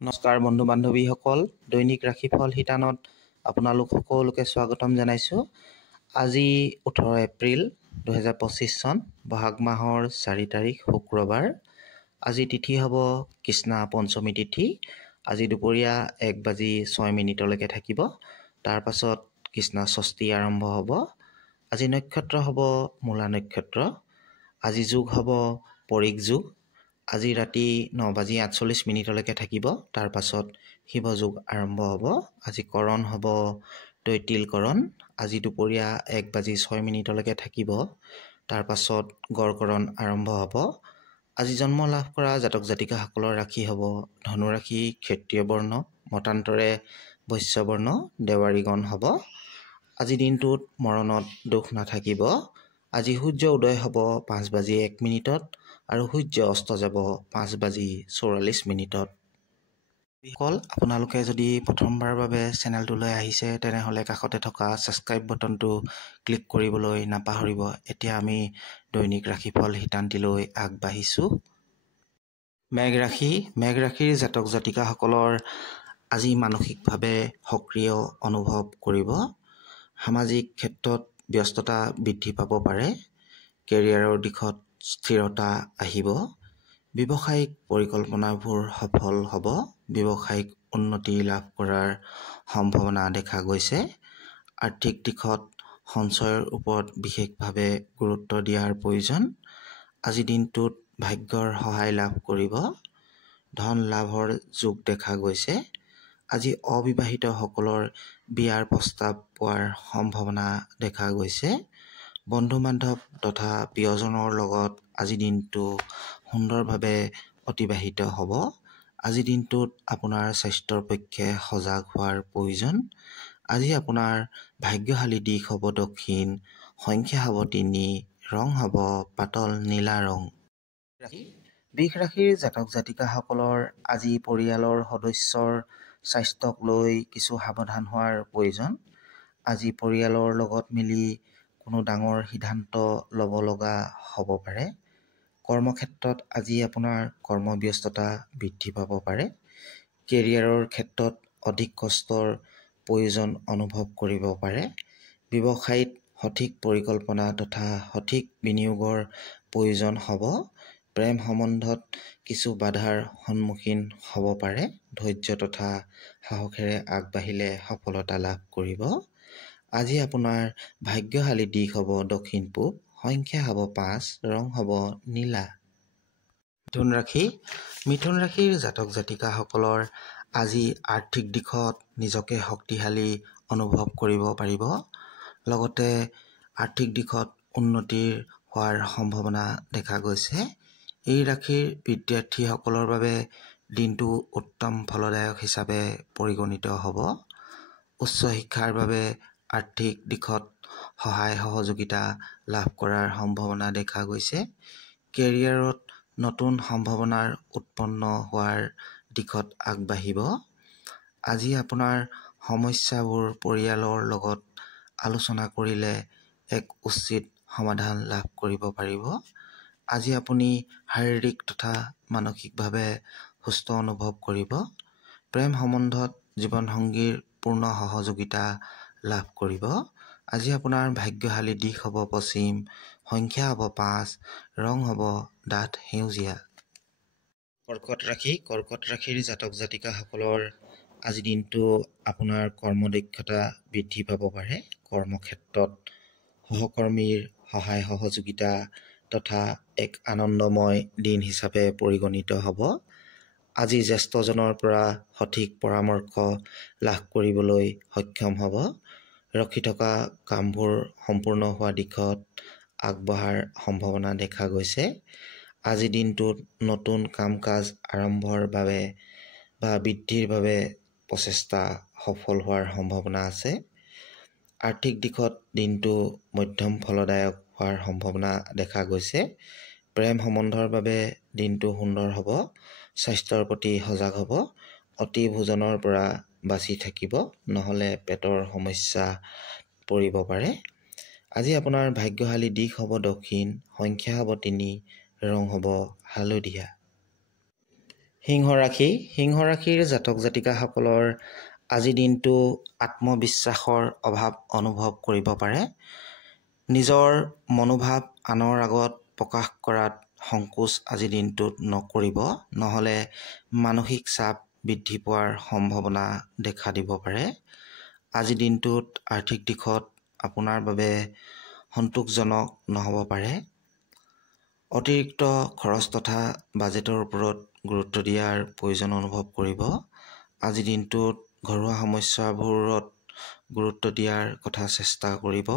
নমস্কাৰ বন্ধু বান্ধৱীসকল, দৈনিক ৰাশিফল শিতানত আপোনালোক সকলোকে স্বাগতম জনাইছোঁ। আজি 18 এপ্ৰিল 2025 চন, বহাগ মাহৰ 4 তাৰিখ শুক্ৰবাৰ। আজি তিথি হ'ব কৃষ্ণা পঞ্চমী তিথি। আজি দুপৰীয়া 1:06 থাকিব। তাৰ পাছত কৃষ্ণা ষষ্ঠী আৰম্ভ হ'ব। আজি নক্ষত্ৰ হ'ব মূলা নক্ষত্ৰ। আজি যোগ হ'ব পৰিক যোগ। আজি ৰাতি 9:48 থাকিব। তাৰ পাছত শিৱ যোগ আৰম্ভ হ'ব। আজি কৰণ হ'ব তৈতিল কৰণ। আজি দুপৰীয়া 1:06 থাকিব। তাৰ পাছত গড়কৰণ আৰম্ভ হ'ব। আজি জন্ম লাভ কৰা জাতক জাতিকাসকলৰ ৰাশি হ'ব ধনু ৰাশি, ক্ষত্ৰিয় বৰ্ণ, মতান্তৰে বৈশ্য বৰ্ণ, দেৱাৰীগণ হ'ব। আজি দিনটোত মৰণত দোষ নাথাকিব। আজি সূৰ্য উদয় হ'ব 5:01 আৰু সূৰ্য অস্ত যাব 5:44। আপোনালোকে যদি প্ৰথমবাৰৰ বাবে চেনেলটোলৈ আহিছে তেনেহ'লে কাষতে থকা ছাবস্ক্ৰাইব বটনটো ক্লিক কৰিবলৈ নাপাহৰিব। এতিয়া আমি দৈনিক ৰাশিফল শিতান্তিলৈ আগবাঢ়িছোঁ। মেঘ ৰাশিৰ জাতক জাতিকাসকলৰ আজি মানসিকভাৱে সক্ৰিয় অনুভৱ কৰিব। সামাজিক ক্ষেত্ৰত ব্যস্ততা বৃদ্ধি পাব পাৰে। কেৰিয়াৰৰ দিশত স্থিৰতা আহিব। ব্যৱসায়িক পৰিকল্পনাবোৰ সফল হ'ব। ব্যৱসায়িক উন্নতি লাভ কৰাৰ সম্ভাৱনা দেখা গৈছে। আৰ্থিক দিশত সঞ্চয়ৰ ওপৰত বিশেষভাৱে গুৰুত্ব দিয়াৰ প্ৰয়োজন। আজি দিনটোত ভাগ্যৰ সহায় লাভ কৰিব। ধন লাভৰ যোগ দেখা গৈছে। আজি অবিবাহিতসকলৰ বিয়াৰ প্ৰস্তাৱ পোৱাৰ সম্ভাৱনা দেখা গৈছে। বন্ধু বান্ধৱ তথা প্ৰিয়জনৰ লগত আজি দিনটো সুন্দৰভাৱে অতিবাহিত হ'ব। আজি দিনটোত আপোনাৰ স্বাস্থ্যৰ পক্ষে সজাগ হোৱাৰ প্ৰয়োজন। আজি আপোনাৰ ভাগ্যশালী দিশ হ'ব দক্ষিণ, সংখ্যা হ'ব 3, ৰং হ'ব পাতল নীলা ৰং। বৃষ ৰাশিৰ জাতক জাতিকাসকলৰ আজি পৰিয়ালৰ সদস্যৰ স্বাস্থ্যক লৈ কিছু সাৱধান হোৱাৰ প্ৰয়োজন। আজি পৰিয়ালৰ লগত মিলি কোনো ডাঙৰ সিদ্ধান্ত ল'ব লগা হ'ব পাৰে। কৰ্মক্ষেত্ৰত আজি আপোনাৰ কৰ্মব্যস্ততা বৃদ্ধি পাব পাৰে। কেৰিয়াৰৰ ক্ষেত্ৰত অধিক কষ্টৰ প্ৰয়োজন অনুভৱ কৰিব পাৰে। ব্যৱসায়ত সঠিক পৰিকল্পনা তথা সঠিক বিনিয়োগৰ প্ৰয়োজন হ'ব। প্ৰেম সম্বন্ধত কিছু বাধাৰ সন্মুখীন হ'ব পাৰে। ধৈৰ্য তথা সাহসেৰে আগবাঢ়িলে সফলতা লাভ কৰিব। আজি আপোনাৰ ভাগ্যশালী দিশ হ'ব দক্ষিণ পূব, সংখ্যা হ'ব 5, ৰং হ'ব নীলা। মিথুন ৰাশিৰ জাতক জাতিকাসকলৰ আজি আৰ্থিক দিশত নিজকে শক্তিশালী অনুভৱ কৰিব পাৰিব। লগতে আৰ্থিক দিশত উন্নতিৰ হোৱাৰ সম্ভাৱনা দেখা গৈছে। এই ৰাশিৰ বিদ্যাৰ্থীসকলৰ বাবে দিনটো উত্তম ফলদায়ক হিচাপে পৰিগণিত হ'ব। উচ্চ শিক্ষাৰ বাবে আৰ্থিক দিশত সহায় সহযোগিতা লাভ কৰাৰ সম্ভাৱনা দেখা গৈছে। কেৰিয়াৰত নতুন সম্ভাৱনাৰ উৎপন্ন হোৱাৰ দিশত আগবাঢ়িব। আজি আপোনাৰ সমস্যাবোৰ পৰিয়ালৰ লগত আলোচনা কৰিলে এক উচিত সমাধান লাভ কৰিব পাৰিব। আজি আপুনি শাৰীৰিক তথা মানসিকভাৱে সুস্থ অনুভৱ কৰিব। প্ৰেম সম্বন্ধত জীৱনসংগীৰ পূৰ্ণ সহযোগিতা লাভ কৰিব। আজি আপোনাৰ ভাগ্যশালী দিশ হ'ব পশ্চিম, সংখ্যা হ'ব 5, ৰং হ'ব ডাঠ সেউজীয়া। কৰ্কট ৰাশিৰ জাতক জাতিকাসকলৰ আজি দিনটো আপোনাৰ কৰ্মদক্ষতা বৃদ্ধি পাব পাৰে। কৰ্মক্ষেত্ৰত সহকৰ্মীৰ সহায় সহযোগিতা তথা এক আনন্দময় দিন হিচাপে পৰিগণিত হ'ব। আজি জ্যেষ্ঠজনৰ পৰা সঠিক পৰামৰ্শ লাভ কৰিবলৈ সক্ষম হ'ব। ৰখি থকা কামবোৰ সম্পূৰ্ণ হোৱা দিশত আগবঢ়াৰ সম্ভাৱনা দেখা গৈছে। আজি দিনটোত নতুন কাম কাজ আৰম্ভৰ বাবে বা বৃদ্ধিৰ বাবে প্ৰচেষ্টা সফল হোৱাৰ সম্ভাৱনা আছে। আৰ্থিক দিশত দিনটো মধ্যম ফলদায়ক হোৱাৰ সম্ভাৱনা দেখা গৈছে। প্ৰেম সম্বন্ধৰ বাবে দিনটো সুন্দৰ হ'ব। স্বাস্থ্যৰ প্ৰতি সজাগ হ'ব। অতি ভোজনৰ পৰা বাচি থাকিব, নহ'লে পেটৰ সমস্যা পৰিব পাৰে। আজি আপোনাৰ ভাগ্যশালী দিশ হ'ব দক্ষিণ, সংখ্যা হ'ব 3, ৰং হ'ব হালধীয়া। সিংহ ৰাশিৰ জাতক জাতিকাসকলৰ আজি দিনটো আত্মবিশ্বাসৰ অভাৱ অনুভৱ কৰিব পাৰে। নিজৰ মনোভাৱ আনৰ আগত প্ৰকাশ কৰাত সংকোচ আজি দিনটোত নকৰিব, নহ'লে মানসিক চাপ বৃদ্ধি পোৱাৰ সম্ভাৱনা দেখা দিব পাৰে। আজি দিনটোত আৰ্থিক দিশত আপোনাৰ বাবে সন্তোষজনক নহ'ব পাৰে। অতিৰিক্ত খৰচ তথা বাজেটৰ ওপৰত গুৰুত্ব দিয়াৰ প্ৰয়োজন অনুভৱ কৰিব। আজি দিনটোত ঘৰুৱা সমস্যাবোৰত গুৰুত্ব দিয়াৰ কথা চেষ্টা কৰিব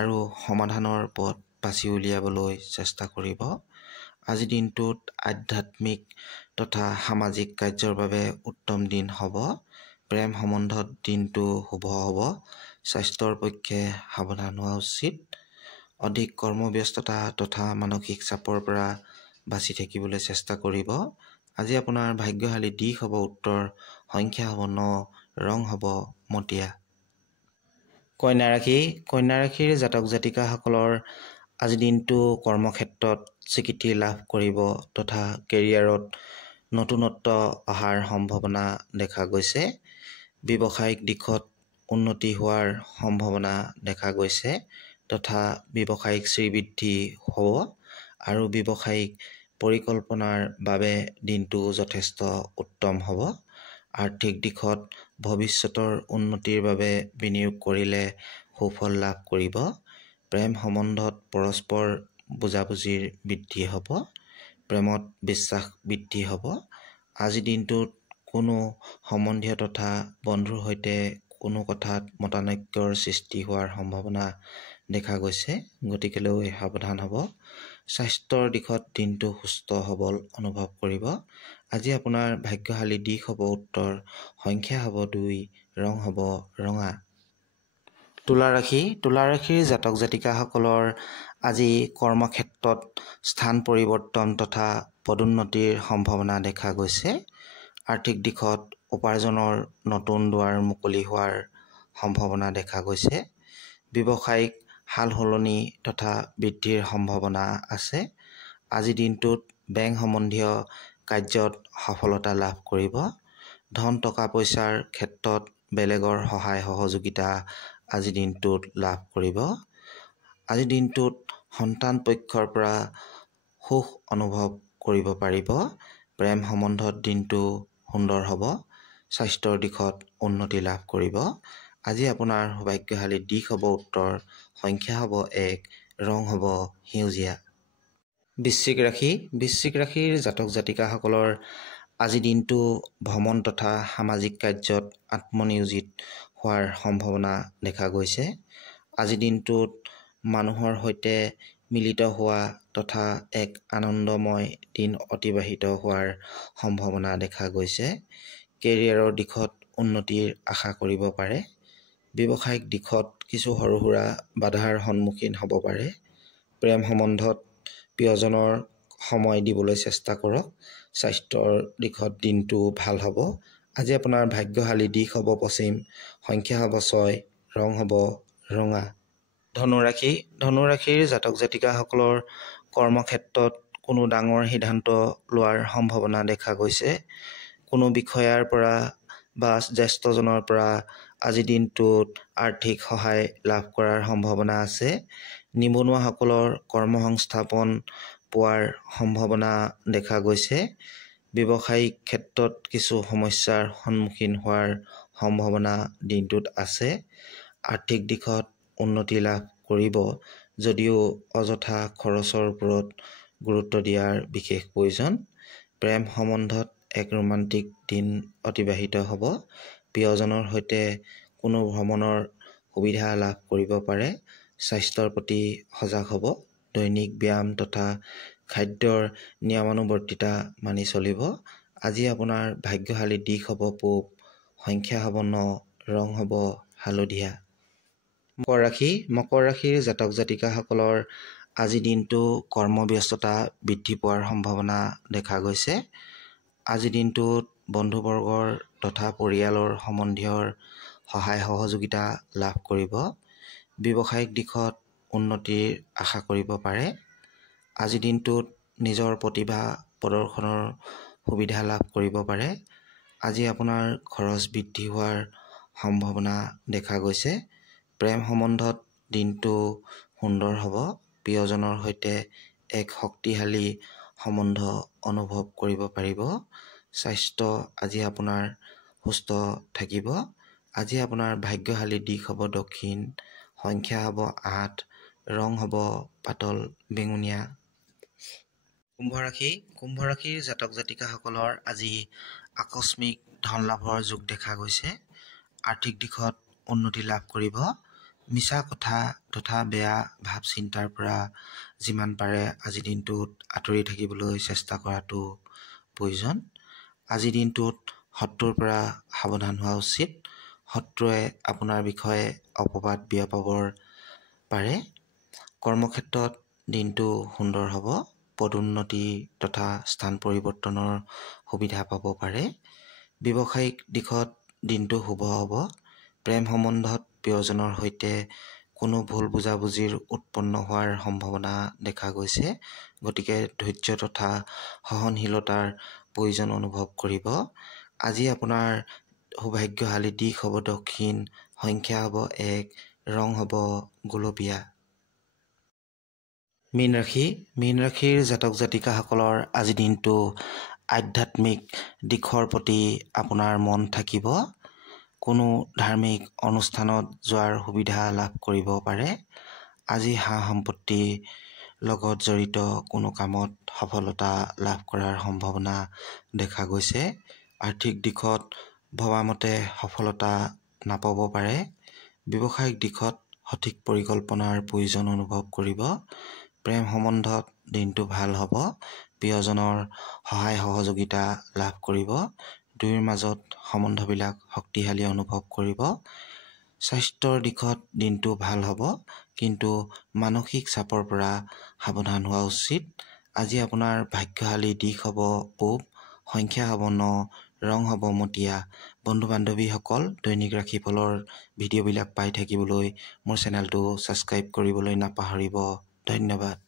আৰু সমাধানৰ পথ বাছি উলিয়াবলৈ চেষ্টা কৰিব। আজি দিনটোত আধ্যাত্মিক তথা সামাজিক কাৰ্যৰ বাবে উত্তম দিন হ'ব। প্ৰেম সম্বন্ধত দিনটো শুভ হ'ব। স্বাস্থ্যৰ পক্ষে সাৱধান হোৱা উচিত। অধিক কৰ্মব্যস্ততা তথা মানসিক চাপৰ পৰা বাচি থাকিবলৈ চেষ্টা কৰিব। আজি আপোনাৰ ভাগ্যশালী দিশ হ'ব উত্তৰ, সংখ্যা হ'ব 9, ৰং হ'ব মটীয়া। কন্যা ৰাশিৰ জাতক জাতিকাসকলৰ আজি দিনটো কৰ্মক্ষেত্ৰত স্বীকৃতি লাভ কৰিব তথা কেৰিয়াৰত নতুনত্ব অহাৰ সম্ভাৱনা দেখা গৈছে। ব্যৱসায়িক দিশত উন্নতি হোৱাৰ সম্ভাৱনা দেখা গৈছে তথা ব্যৱসায়িক শ্ৰীবৃদ্ধি হ'ব আৰু ব্যৱসায়িক পৰিকল্পনাৰ বাবে দিনটো যথেষ্ট উত্তম হ'ব। আৰ্থিক দিশত ভৱিষ্যতৰ উন্নতিৰ বাবে বিনিয়োগ কৰিলে সুফল লাভ কৰিব। প্ৰেম সম্বন্ধত পৰস্পৰ বুজাবুজিৰ বৃদ্ধি হ'ব। প্ৰেমত বিশ্বাস বৃদ্ধি হ'ব। আজি দিনটোত কোনো সম্বন্ধীয় তথা বন্ধুৰ সৈতে কোনো কথাত মতানৈক্যৰ সৃষ্টি হোৱাৰ সম্ভাৱনা দেখা গৈছে, গতিকেলৈ সাৱধান হ'ব। স্বাস্থ্যৰ দিশত দিনটো সুস্থ সবল অনুভৱ কৰিব। আজি আপোনাৰ ভাগ্যশালী দিশ হ'ব উত্তৰ, সংখ্যা হ'ব 2, ৰং হ'ব ৰঙা। তুলা ৰাশিৰ জাতক জাতিকাসকলৰ আজি কৰ্মক্ষেত্ৰত স্থান পৰিৱৰ্তন তথা পদোন্নতিৰ সম্ভাৱনা দেখা গৈছে। আৰ্থিক দিশত উপাৰ্জনৰ নতুন দুৱাৰ মুকলি হোৱাৰ সম্ভাৱনা দেখা গৈছে। ব্যৱসায়িক সাল সলনি তথা বৃদ্ধিৰ সম্ভাৱনা আছে। আজি দিনটোত বেংক সম্বন্ধীয় কাৰ্যত সফলতা লাভ কৰিব। ধন টকা পইচাৰ ক্ষেত্ৰত বেলেগৰ সহায় সহযোগিতা আজি দিনটোত লাভ কৰিব। আজি দিনটোত সন্তান পক্ষৰ পৰা সুখ অনুভৱ কৰিব পাৰিব। প্ৰেম সম্বন্ধত দিনটো সুন্দৰ হ'ব। স্বাস্থ্যৰ দিশত উন্নতি লাভ কৰিব। আজি আপোনাৰ সৌভাগ্যশালী দিশ হ'ব উত্তৰ, সংখ্যা হ'ব 1, ৰং হ'ব সেউজীয়া। বৃশ্চিক ৰাশিৰ জাতক জাতিকাসকলৰ আজি দিনটো ভ্ৰমণ তথা সামাজিক কাৰ্যত আত্মনিয়োজিত হোৱাৰ সম্ভাৱনা দেখা গৈছে। আজি দিনটোত মানুহৰ সৈতে মিলিত হোৱা তথা এক আনন্দময় দিন অতিবাহিত হোৱাৰ সম্ভাৱনা দেখা গৈছে। কেৰিয়াৰৰ দিশত উন্নতিৰ আশা কৰিব পাৰে। ব্যৱসায়িক দিশত কিছু সৰু সুৰা বাধাৰ সন্মুখীন হ'ব পাৰে। প্ৰেম সম্বন্ধত প্ৰিয়জনৰ সময় দিবলৈ চেষ্টা কৰক। স্বাস্থ্যৰ দিশত দিনটো ভাল হ'ব। আজি আপোনাৰ ভাগ্যশালী দিশ হ'ব পশ্চিম, সংখ্যা হ'ব 6, ৰং হ'ব ৰঙা। ধনু ৰাশিৰ জাতক জাতিকাসকলৰ কৰ্মক্ষেত্ৰত কোনো ডাঙৰ সিদ্ধান্ত লোৱাৰ সম্ভাৱনা দেখা গৈছে। কোনো বিষয়াৰ পৰা বা জ্যেষ্ঠজনৰ পৰা আজি দিনটোত আৰ্থিক সহায় লাভ কৰাৰ সম্ভাৱনা আছে। নিবনুৱাসকলৰ কৰ্মসংস্থাপন পোৱাৰ সম্ভাৱনা দেখা গৈছে। ব্যৱসায়িক ক্ষেত্ৰত কিছু সমস্যাৰ সন্মুখীন হোৱাৰ সম্ভাৱনা দিনটোত আছে। আৰ্থিক দিশত উন্নতি লাভ কৰিব যদিও অযথা খৰচৰ ওপৰত গুৰুত্ব দিয়াৰ বিশেষ প্ৰয়োজন। প্ৰেম সম্বন্ধত এক ৰোমান্টিক দিন অতিবাহিত হ'ব। প্ৰিয়জনৰ সৈতে কোনো ভ্ৰমণৰ সুবিধা লাভ কৰিব পাৰে। স্বাস্থ্যৰ প্ৰতি সজাগ হ'ব। দৈনিক ব্যায়াম তথা খাদ্যৰ নিয়মানুৱৰ্তিতা মানি চলিব। আজি আপোনাৰ ভাগ্যশালী দিশ হ'ব পূব, সংখ্যা হ'ব 9, ৰং হ'ব হালধীয়া। মকৰ ৰাশিৰ জাতক জাতিকাসকলৰ আজি দিনটো কৰ্মব্যস্ততা বৃদ্ধি পোৱাৰ সম্ভাৱনা দেখা গৈছে। আজি দিনটোত বন্ধুবৰ্গৰ তথা পৰিয়ালৰ সম্বন্ধীয়ৰ সহায় সহযোগিতা লাভ কৰিব। ব্যৱসায়িক দিশত উন্নতিৰ আশা কৰিব পাৰে। আজি দিনটোত নিজৰ প্ৰতিভা প্ৰদৰ্শনৰ সুবিধা লাভ কৰিব পাৰে। আজি আপোনাৰ খৰচ বৃদ্ধি হোৱাৰ সম্ভাৱনা দেখা গৈছে। প্ৰেম সম্বন্ধত দিনটো সুন্দৰ হ'ব। প্ৰিয়জনৰ সৈতে এক শক্তিশালী সম্বন্ধ অনুভৱ কৰিব পাৰিব। স্বাস্থ্য আজি আপোনাৰ সুস্থ থাকিব। আজি আপোনাৰ ভাগ্যশালী দিশ হ'ব দক্ষিণ, সংখ্যা হ'ব 8, ৰং হ'ব পাতল বেঙুনীয়া। কুম্ভ ৰাশিৰ জাতক জাতিকাসকলৰ আজি আকস্মিক ধন লাভৰ যোগ দেখা গৈছে। আৰ্থিক দিশত উন্নতি লাভ কৰিব। মিছা কথা তথা বেয়া ভাৱ চিন্তাৰ পৰা যিমান পাৰে আজিৰ দিনটোত আঁতৰি থাকিবলৈ চেষ্টা কৰাটো প্ৰয়োজন। আজিৰ দিনটোত শত্ৰুৰ পৰা সাৱধান হোৱা উচিত। শত্ৰুৱে আপোনাৰ বিষয়ে অপবাদ বিয়পাবৰ পাৰে। কৰ্মক্ষেত্ৰত দিনটো সুন্দৰ হ'ব। পদোন্নতি তথা স্থান পৰিৱৰ্তনৰ সুবিধা পাব পাৰে। ব্যৱসায়িক দিশত দিনটো শুভ হ'ব। প্ৰেম সম্বন্ধত প্ৰিয়জনৰ সৈতে কোনো ভুল বুজাবুজিৰ উৎপন্ন হোৱাৰ সম্ভাৱনা দেখা গৈছে। গতিকে ধৈৰ্য তথা সহনশীলতাৰ প্ৰয়োজন অনুভৱ কৰিব। আজি আপোনাৰ সৌভাগ্যশালী দিশ হ'ব দক্ষিণ, সংখ্যা হ'ব 1, ৰং হ'ব গুলপীয়া। মীন ৰাশিৰ জাতক জাতিকাসকলৰ আজি দিনটো আধ্যাত্মিক দিশৰ প্ৰতি আপোনাৰ মন থাকিব। কোনো ধাৰ্মিক অনুষ্ঠানত যোৱাৰ সুবিধা লাভ কৰিব পাৰে। আজি সা সম্পত্তিৰ লগত জড়িত কোনো কামত সফলতা লাভ কৰাৰ সম্ভাৱনা দেখা গৈছে। আৰ্থিক দিশত ভবামতে সফলতা নাপাব পাৰে। ব্যৱসায়িক দিশত সঠিক পৰিকল্পনাৰ প্ৰয়োজন অনুভৱ কৰিব। প্ৰেম সম্বন্ধত দিনটো ভাল হ'ব। প্ৰিয়জনৰ সহায় সহযোগিতা লাভ কৰিব। দুয়োৰ মাজত সম্বন্ধবিলাক শক্তিশালী অনুভৱ কৰিব। স্বাস্থ্যৰ দিশত দিনটো ভাল হ'ব, কিন্তু মানসিক চাপৰ পৰা সাৱধান হোৱা উচিত। আজি আপোনাৰ ভাগ্যশালী দিশ হ'ব পূব, সংখ্যা হ'ব 9, ৰং হ'ব মটীয়া। বন্ধু বান্ধৱীসকল, দৈনিক ৰাশিফলৰ ভিডিঅ'বিলাক পাই থাকিবলৈ মোৰ চেনেলটো ছাবস্ক্ৰাইব কৰিবলৈ নাপাহৰিব। ধন্যবাদ।